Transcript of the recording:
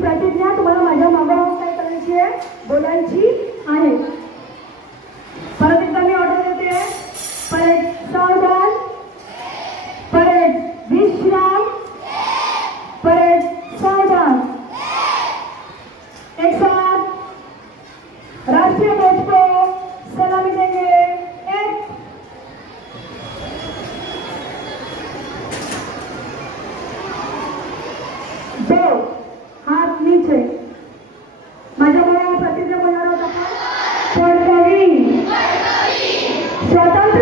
प्रतिज्ञा तुम्हाला माझ्या मागोमाग काय करायची आहे, बोलायची आहे. परत एकदा मी ऑर्डर देते. परेड सावधान, परेड विश्राम, परेड सावधान. एक साथ राष्ट्रीय ध्वज को सलामी देंगे. एक, दो, हाथ नीचे. माझ्या मुलाला प्रतिज्ञा बोलणार आहोत आपण. स्वतंत्र